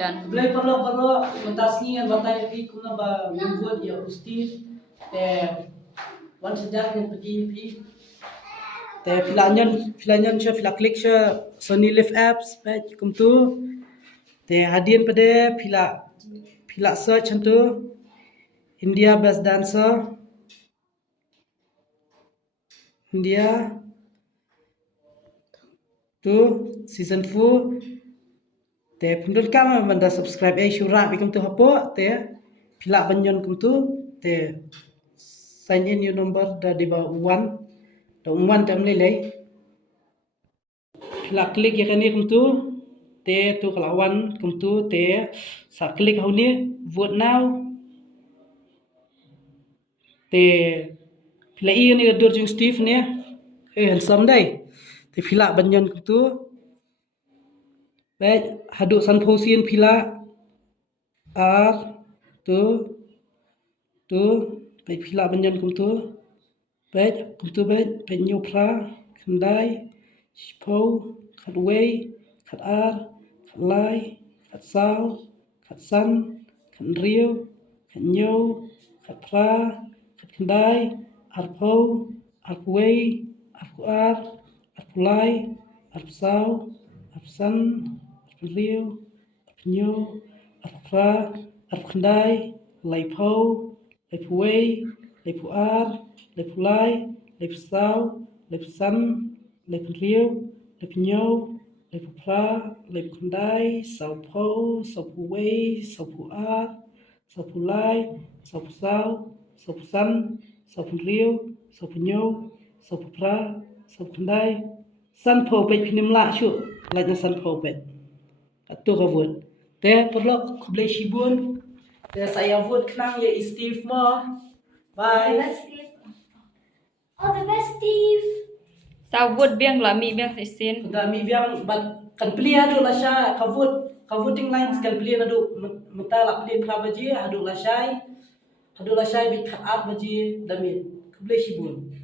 Boleh perlu mentasni yang batai pi kuna ba membuat ya usti wan sejak yang pergi pi filanyan sya klik sya Sony Live apps baik kum tu hadian pada pila search tu India Best Dancer India tu season 4 pindul kam banda subscribe syura bikum tu hapo pila banyon kum tu sign in your number da di ba 1 tam lelai pila klik ya kan kum tu tu kalawan kum tu sa klik hauni vote now pila ni gadur jung Steve ni handsome dai pila banyon kum tu baik haduk san phosian pila r tu baik pila banyon kum tu baik nyu pra khandai shpo khatwei khat r khat lai khat sao khat san khat riu khat nyu khat pra khat khandai arpho arpwei arpar arpulai arpsao arpsan arpriu arpnyu arpra arpkhandai laipho laipwei laipuar laipulai laipsao laipsan laipriu laipnyu laipupra laipkhandai saupho saupuwei saupuar saupulai saupsao saupsan saupriu saupnyu saupupra saupkhandai sanpho pet pinimla syu lajna sanpho pet atu kavut perlu khublai shibun saya vote knang ya Steve mo bye all the best Steve sao vote biang la mi biang sin da mi biang bat kan pli adu la sha voting lines kan pli adu mutala pli prabaji adu la shai bit khat baji da mi khublai shibun